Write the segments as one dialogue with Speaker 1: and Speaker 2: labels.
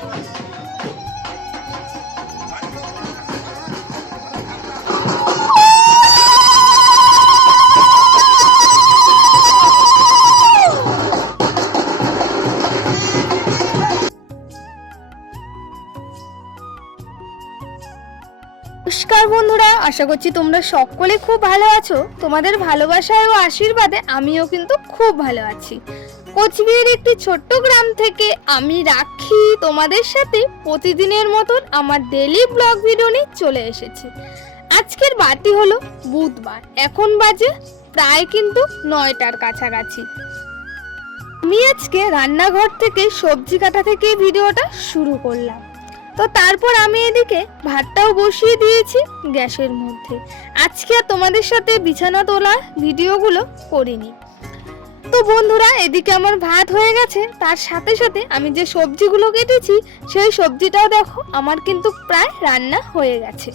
Speaker 1: Thank you. বন্ধুরা আশা করছি তোমরা সকলে খুব ভালো আছো। তোমাদের ভালোবাসায় ও আশীর্বাদে আমিও কিন্তু খুব ভালো আছি। কোচবিহারের একটি ছোট্ট গ্রাম থেকে আমি রাখি তোমাদের সাথে প্রতিদিনের মতন আমার ডেলি ব্লগ ভিডিও নিয়ে চলে এসেছি। আজকের বারটি হলো বুধবার, এখন বাজে প্রায় কিন্তু নয়টার কাছাকাছি। আমি আজকে রান্নাঘর থেকে সবজি কাটা থেকে ভিডিওটা শুরু করলাম। তো তারপর আমি এদিকে ভাতটাও বসিয়ে দিয়েছি গ্যাসের মধ্যে। আজকে আর তোমাদের সাথে বিছানা তোলার ভিডিওগুলো করিনি। তো বন্ধুরা, এদিকে আমার ভাত হয়ে গেছে। তার সাথে সাথে আমি যে সবজিগুলো কেটেছি, সেই সবজিটাও দেখো, আমার কিন্তু প্রায় রান্না হয়ে গেছে।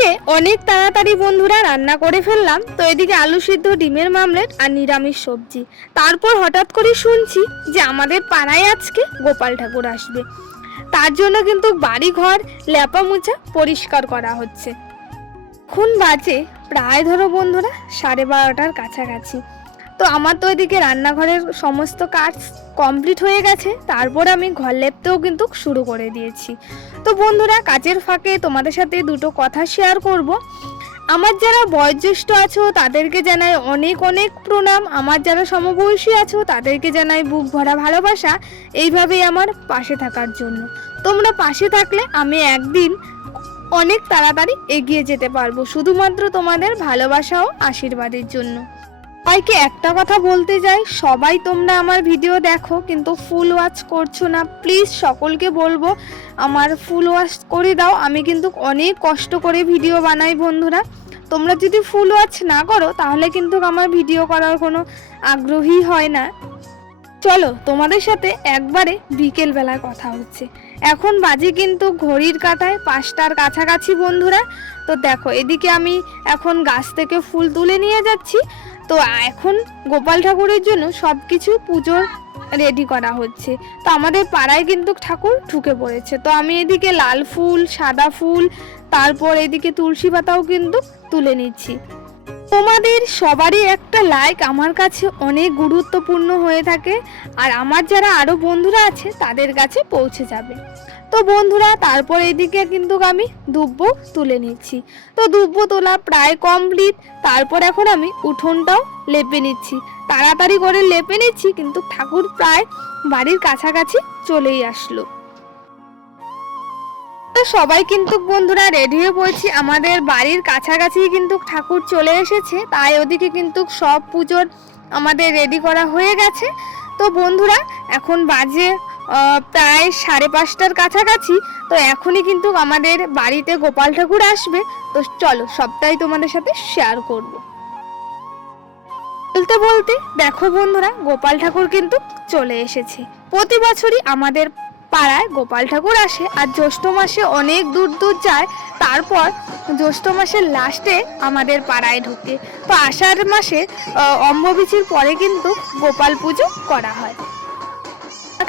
Speaker 1: আজকে অনেক তাড়াতাড়ি বন্ধুরা রান্না করে ফেললাম। তো এদিকে আলু সিদ্ধ, ডিমের মামলেট আর নিরামিষ সবজি। তারপর হঠাৎ করে শুনছি যে আমাদের পাড়ায় আজকে গোপাল ঠাকুর আসবে। তার জন্য কিন্তু বাড়ি ঘর ল্যাপা মুছা পরিষ্কার করা হচ্ছে। এখন বাজে প্রায় ধরো বন্ধুরা সাড়ে বারোটার কাছাকাছি। তো আমার তো এদিকে রান্নাঘরের সমস্ত কাজ কমপ্লিট হয়ে গেছে, তারপর আমি ঘর লেপতেও কিন্তু শুরু করে দিয়েছি। তো বন্ধুরা, কাজের ফাঁকে তোমাদের সাথে দুটো কথা শেয়ার করব। আমার যারা বয়োজ্যেষ্ঠ আছো, তাদেরকে জানাই অনেক অনেক প্রণাম। আমার যারা সমবয়সী আছো, তাদেরকে জানাই বুক ভরা ভালোবাসা। এইভাবেই আমার পাশে থাকার জন্য। তোমরা পাশে থাকলে আমি একদিন অনেক তাড়াতাড়ি এগিয়ে যেতে পারব, শুধুমাত্র তোমাদের ভালোবাসা ও আশীর্বাদের জন্য। সবাইকে একটা কথা বলতে যাই, সবাই তোমরা আমার ভিডিও দেখো, কিন্তু ফুল ওয়াচ করছ না। প্লিজ সকলকে বলব, আমার ফুল ওয়াচ করে দাও। আমি কিন্তু অনেক কষ্ট করে ভিডিও বানাই বন্ধুরা। তোমরা যদি ফুল ওয়াচ না করো, তাহলে কিন্তু আমার ভিডিও করার কোনো আগ্রহী হয় না। চলো, তোমাদের সাথে একবারে বিকেল বেলায় কথা হচ্ছে। এখন বাজে কিন্তু ঘড়ির কাঁটায় পাঁচটার কাছাকাছি বন্ধুরা। তো দেখো, এদিকে আমি এখন গাছ থেকে ফুল তুলে নিয়ে যাচ্ছি। তো এখন গোপাল ঠাকুরের জন্য সব কিছু পুজোর রেডি করা হচ্ছে। তো আমাদের পাড়ায় কিন্তু ঠাকুর ঢুকে পড়েছে। তো আমি এদিকে লাল ফুল, সাদা ফুল, তারপর এদিকে তুলসী পাতাও কিন্তু তুলে নিচ্ছি। তোমাদের সবারই একটা লাইক আমার কাছে অনেক গুরুত্বপূর্ণ হয়ে থাকে। আর আমার যারা আরও বন্ধুরা আছে তাদের কাছে পৌঁছে যাবে। তো বন্ধুরা, তারপর এদিকে কিন্তু আমি দুব্ব তুলে নিচ্ছি। তো দুব্ব তোলা প্রায় কমপ্লিট তারপর এখন আমি উঠোনটাও লেপে নিচ্ছি। তাড়াতাড়ি করে লেপে নিচ্ছি, কিন্তু ঠাকুর প্রায় বাড়ির কাছাকাছি চলেই আসলো। তো সবাই কিন্তু বন্ধুরা রেডি হয়ে পড়েছি। আমাদের বাড়ির কাছাকাছি কিন্তু ঠাকুর চলে এসেছে, তাই ওদিকে কিন্তু সব পুজোর আমাদের রেডি করা হয়ে গেছে। তো বন্ধুরা, এখন বাজে প্রায় সাড়ে পাঁচটার কাছাকাছি। তো এখনই কিন্তু আমাদের বাড়িতে গোপাল ঠাকুর আসবে। তো চলো, সবটাই তোমাদের সাথে শেয়ার করব। বলতে বলতে, দেখো বন্ধুরা, গোপাল ঠাকুর কিন্তু চলে এসেছে। প্রতি বছরই আমাদের পাড়ায় গোপাল ঠাকুর আসে, আর জ্যৈষ্ঠ মাসে অনেক দূর দূর যায়। তারপর জ্যৈষ্ঠ মাসের লাস্টে আমাদের পাড়ায় ঢুকে। তো আষাঢ় মাসে অম্বুবাচীর পরে কিন্তু গোপাল পুজো করা হয়।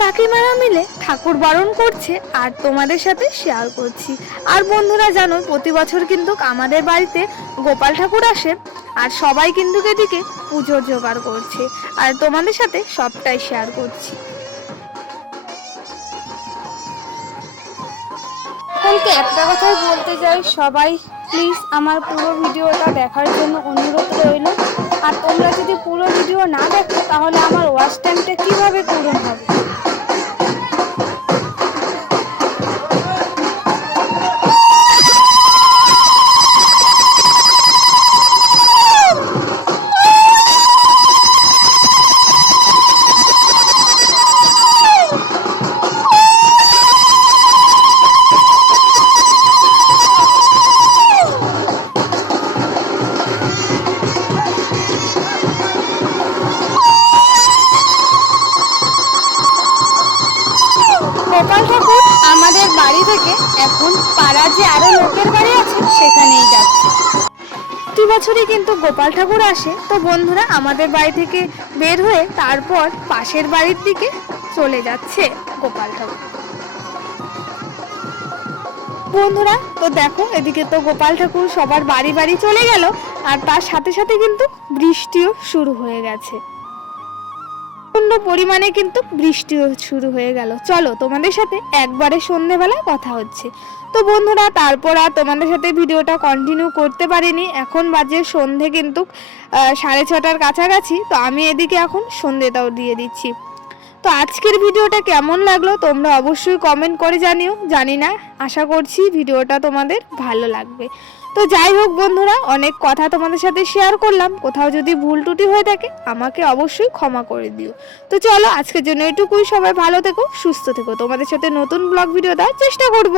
Speaker 1: কাকিমারা মিলে ঠাকুর বরণ করছে, আর তোমাদের সাথে শেয়ার করছি। আর বন্ধুরা জানো, প্রতি বছর কিন্তু আমাদের বাড়িতে গোপাল ঠাকুর আসে, আর সবাই কিন্তু এদিকে পুজোর জোগাড় করছে, আর তোমাদের সাথে সবটাই শেয়ার করছি। সকলকে একটা কথাই বলতে চাই, সবাই প্লিজ আমার পুরো ভিডিওটা দেখার জন্য অনুরোধ রইল। আর তোমরা যদি পুরো ভিডিও না দেখো, তাহলে আমার ওয়াচ টাইমটা কীভাবে পূরণ হবে? এখন পাড়ার যে আরও লোকের বাড়ি আছে, সেখানেই যাচ্ছে। প্রতি কিন্তু গোপাল ঠাকুর আসে, তো বন্ধুরা আমাদের বাড়ি থেকে বের হয়ে তারপর পাশের বাড়ির দিকে চলে যাচ্ছে গোপাল ঠাকুর। বন্ধুরা, তো দেখো, এদিকে তো গোপাল ঠাকুর সবার বাড়ি বাড়ি চলে গেল, আর তার সাথে সাথে কিন্তু বৃষ্টিও শুরু হয়ে গেছে। প্রচণ্ড পরিমাণে কিন্তু বৃষ্টি শুরু হয়ে গেল। চলো তোমাদের সাথে একবারে সন্ধেবেলায় কথা হচ্ছে। তো বন্ধুরা, তারপর আর তোমাদের সাথে ভিডিওটা কন্টিনিউ করতে পারিনি। এখন বাজে সন্ধে কিন্তু সাড়ে ছটার কাছাকাছি। তো আমি এদিকে এখন সন্ধেটাও দিয়ে দিচ্ছি। তো আজকের ভিডিওটা কেমন লাগল তোমরা অবশ্যই কমেন্ট করে জানিও। জানি না, আশা করছি ভিডিওটা তোমাদের ভালো লাগবে। তো যাই হোক বন্ধুরা, অনেক কথা তোমাদের সাথে শেয়ার করলাম। কোথাও যদি ভুল টুটি হয়ে থাকে, আমাকে অবশ্যই ক্ষমা করে দিও। তো চলো, আজকের জন্য এটুকুই। সবাই ভালো থেকো, সুস্থ থেকো। তোমাদের সাথে নতুন ব্লগ ভিডিও দেওয়ার চেষ্টা করব।